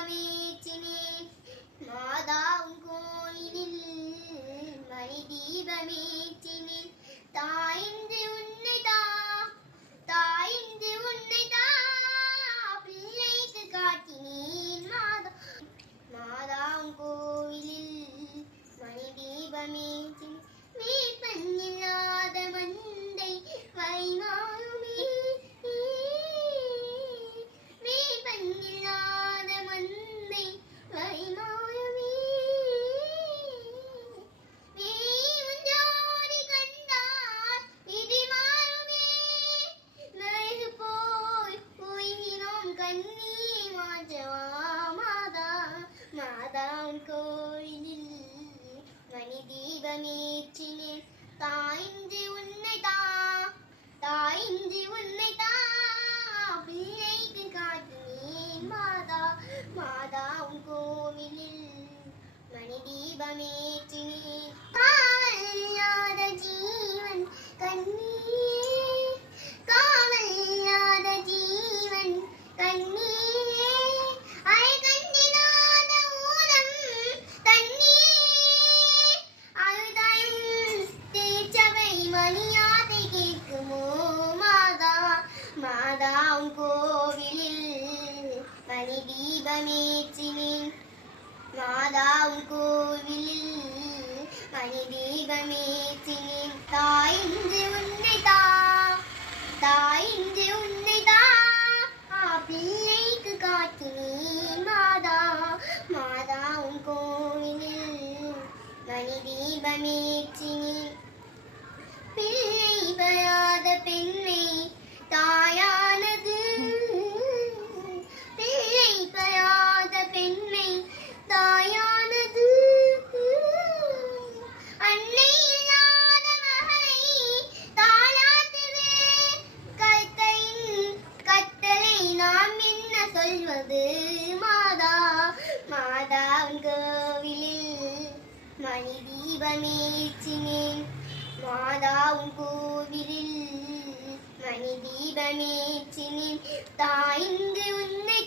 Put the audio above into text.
தீபமேற்றினேன் மாதா உன் கோயிலில் மணி தீபமேற்றினேன் தாயின்று உன்னை தாயின்று உன்னை பிள்ளைக்கு காட்டினேன் மாதா உன் கோயிலில் மணி தீபமேற்றினேன் மீட்பன் இல்லாத மந்தை வைமாறுமே மீட்பன் இல்லாத மந்தை வைமாறுமே ஜோடி கண்டால் இது மாறுமே மெழுகு போய் உயிரினோம் கண்ணீர் மாற்றவா மாதா உன் கோயிலில் மணி தீபமேற்றினேன் தாயின்றி உன்னை பிள்ளைக்கு காட்டினேன் மாதா உன் கோவிலில் மணி தீபமேற்றினேன் காவல் இல்லாத ஜீவன் கண்ணீரே காவல் இல்லாத ஜீவன் கண்ணீரே ஐ கண்டினாத ஊரம் தண்ணீர் அழுதாயும் திருச்சபை மணியாதை கேட்குமோ மாதா உன் கோவிலில் மணி தீபமேற்றினேன் மாதா உன் கோவிலில் மணி தீபமேற்றினேன் தாயின்று உன்னை பிள்ளைக்கு காட்டினேன் மாதா உன் கோவிலில் மணி தீபமேற்றினேன் பிள்ளை பெறாத பெண்ணை தாயானது பிள்ளை பெறாத பெண்ணை தாயானது அன்னை இல்லாத மகளை தாளாட்டுவே கட்டளை நாம் என்ன சொல்வது மாதா உன் கோவிலில் மணி தீபமேற்றினேன் மாதா உன் கோவிலில் மணி தீபமேற்றினேன் தாயின்று உன்னை